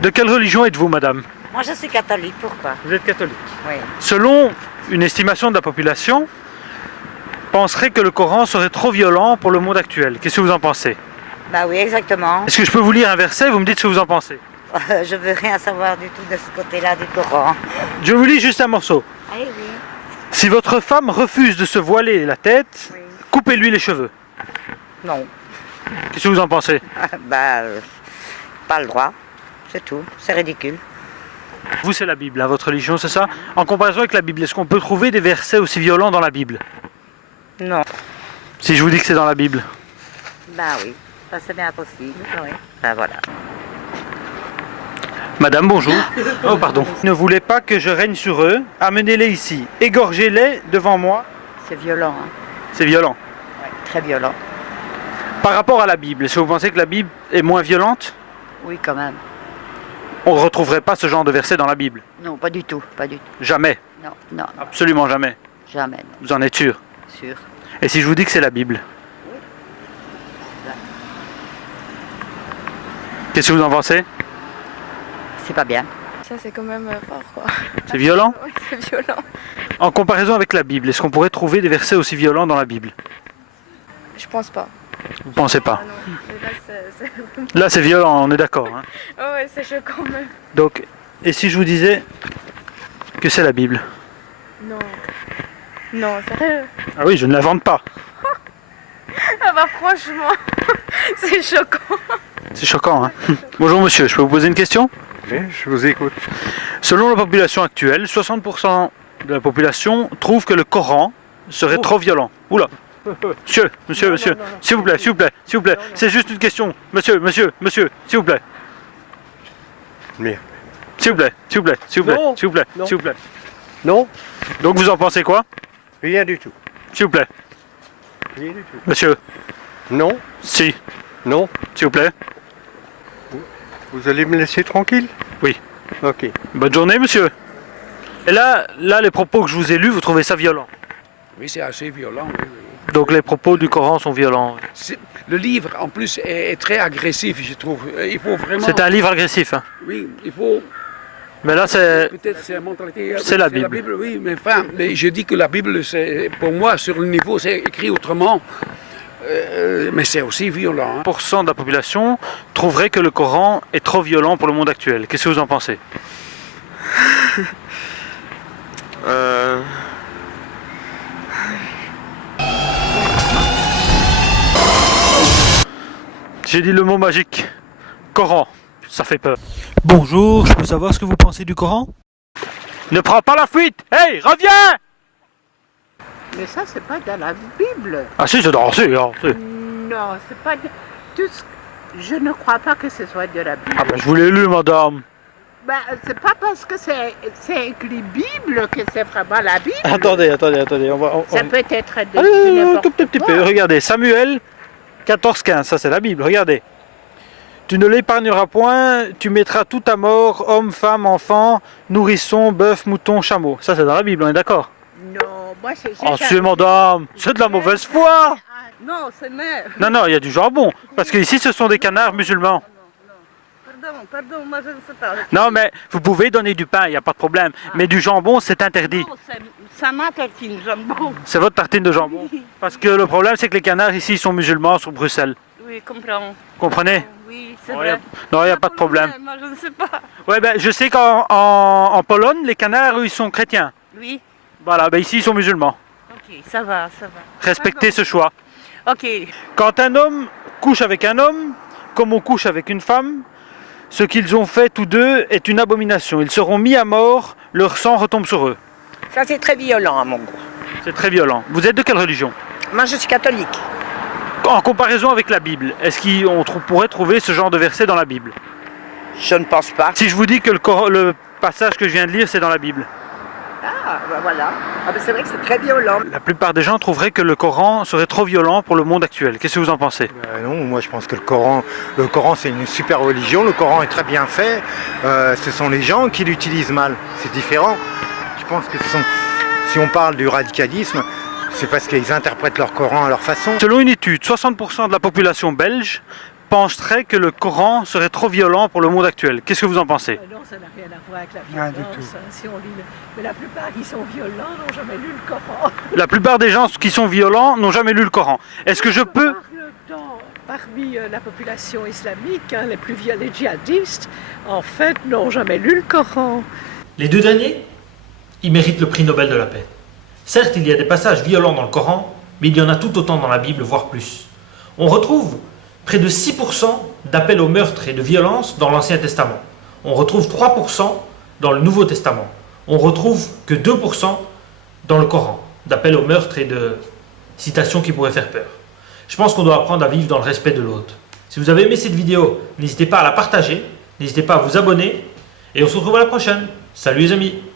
De quelle religion êtes-vous, madame? Moi, je suis catholique. Pourquoi? Vous êtes catholique. Oui. Selon une estimation de la population, penserait que le Coran serait trop violent pour le monde actuel. Qu'est-ce que vous en pensez? Bah oui, exactement. Est-ce que je peux vous lire un verset? Vous me dites ce que vous en pensez. Je veux rien savoir du tout de ce côté-là du Coran. Je vous lis juste un morceau. Ah oui. Si votre femme refuse de se voiler la tête, Oui. coupez-lui les cheveux. Non. Qu'est-ce que vous en pensez? Pas le droit. C'est tout. C'est ridicule. Vous, c'est la Bible, hein, votre religion, c'est ça? En comparaison avec la Bible, est-ce qu'on peut trouver des versets aussi violents dans la Bible? Non. Si je vous dis que c'est dans la Bible. Bah oui. Ça, c'est bien possible. Oui. Ben voilà. Madame, bonjour. Oh, pardon. Ne voulez pas que je règne sur eux? Amenez-les ici. Égorgez-les devant moi. C'est violent. Hein. C'est violent. Ouais, très violent. Par rapport à la Bible, est-ce que vous pensez que la Bible est moins violente? Oui, quand même. On ne retrouverait pas ce genre de verset dans la Bible? Non, pas du tout. Pas du tout. Jamais. Non, non, Absolument jamais. jamais. Non. Vous en êtes sûr? Sûr. Et si je vous dis que c'est la Bible? Qu'est-ce que vous en pensez? C'est pas bien. Ça c'est quand même fort quoi. C'est violent? Oui, c'est violent. En comparaison avec la Bible, est-ce qu'on pourrait trouver des versets aussi violents dans la Bible? Je pense pas. Vous pensez pas? Ah non. Et là c'est... Là c'est violent, on est d'accord. Hein. Oh ouais, c'est choquant même. Donc, et si je vous disais que c'est la Bible? Non. Non, sérieux? Ah oui, je ne l'invente pas. Ah bah franchement, c'est choquant. C'est choquant, hein. Bonjour monsieur, je peux vous poser une question? Oui, je vous écoute. Selon la population actuelle, 60% de la population trouve que le Coran serait trop violent. Oula! Monsieur, s'il vous plaît, c'est juste une question. Monsieur, s'il vous plaît. Merde. S'il vous plaît, Non. s'il vous plaît. Non, Donc vous en pensez quoi? rien du tout. S'il vous plaît. Rien du tout. Monsieur, Non, si, non. s'il vous plaît. Vous allez me laisser tranquille? Oui. Ok. Bonne journée, monsieur. Et là, les propos que je vous ai lus, vous trouvez ça violent? Oui, c'est assez violent. Oui, oui. Donc les propos du Coran sont violents. Le livre, en plus, est très agressif, je trouve. Il faut vraiment... C'est un livre agressif, hein. Oui, il faut... Mais là, c'est... Peut-être c'est la mentalité... C'est la Bible. Oui, mais enfin, mais je dis que la Bible, c'est, pour moi, sur le niveau, c'est écrit autrement. Mais c'est aussi violent. Hein. 1% de la population trouverait que le Coran est trop violent pour le monde actuel. Qu'est-ce que vous en pensez? J'ai dit le mot magique. Coran. Ça fait peur. Bonjour, je peux savoir ce que vous pensez du Coran? Ne prends pas la fuite. Hey, reviens! Mais ça, c'est pas dans la Bible. Ah si, c'est dans... Non, c'est pas... Je ne crois pas que ce soit de la Bible. Ah ben, je vous l'ai lu, madame. Ben, c'est pas parce que c'est écrit Bible que c'est vraiment la Bible. Attendez, Ça peut être de Allez, un n'importe tout petit quoi. peu. Regardez, Samuel 14-15, ça c'est la Bible, regardez. Tu ne l'épargneras point, tu mettras tout à mort, homme, femme, enfant, nourrisson, bœuf, mouton, chameau. Ça c'est dans la Bible, on est d'accord? Non, moi c'est... Oh, c'est madame, c'est de la mauvaise foi. Non, c'est mais... Non, il y a du jambon. Parce qu'ici ce sont des canards musulmans. Pardon, moi je ne sais pas. Non, mais vous pouvez donner du pain, il n'y a pas de problème. Mais du jambon, c'est interdit. Non, ça m'a tartine, jambon. C'est votre tartine de jambon. Parce que le problème, c'est que les canards ici sont musulmans sur Bruxelles. Oui, comprends. Comprenez? Oui, c'est Non, vrai. il n'y a pas de problème. Moi je ne sais pas. Ouais, ben, je sais qu'en Pologne, les canards, eux, ils sont chrétiens. Oui, Voilà, ben, ici, ils sont musulmans. ok, ça va. Respectez ce choix. Ok, Quand un homme couche avec un homme, comme on couche avec une femme, ce qu'ils ont fait tous deux est une abomination. Ils seront mis à mort, leur sang retombe sur eux. Ça, c'est très violent à mon goût. C'est très violent. Vous êtes de quelle religion? Moi, je suis catholique. En comparaison avec la Bible, est-ce qu'on pourrait trouver ce genre de verset dans la Bible? Je ne pense pas. Si je vous dis que le passage que je viens de lire, c'est dans la Bible. Ah, ben voilà. Ah, ben c'est vrai que c'est très violent. La plupart des gens trouveraient que le Coran serait trop violent pour le monde actuel. Qu'est-ce que vous en pensez? Non, moi je pense que le Coran c'est une super religion, le Coran est très bien fait, ce sont les gens qui l'utilisent mal, c'est différent. Je pense que si on parle du radicalisme, c'est parce qu'ils interprètent leur Coran à leur façon. Selon une étude, 60% de la population belge penserait que le Coran serait trop violent pour le monde actuel. Qu'est-ce que vous en pensez? Non, ça n'a rien à voir avec la Rien violence. du tout. Si on lit mais la plupart qui sont violents n'ont jamais lu le Coran. La plupart des gens qui sont violents n'ont jamais lu le Coran. Est-ce que je peux... Parmi la population islamique, les plus violents, les djihadistes, en fait, n'ont jamais lu le Coran. Les deux derniers, ils méritent le prix Nobel de la paix. Certes, il y a des passages violents dans le Coran, mais il y en a tout autant dans la Bible, voire plus. On retrouve près de 6% d'appels au meurtre et de violence dans l'Ancien Testament. On retrouve 3% dans le Nouveau Testament. On retrouve que 2% dans le Coran, d'appels au meurtre et de citations qui pourraient faire peur. Je pense qu'on doit apprendre à vivre dans le respect de l'autre. Si vous avez aimé cette vidéo, n'hésitez pas à la partager, n'hésitez pas à vous abonner, et on se retrouve à la prochaine. Salut les amis!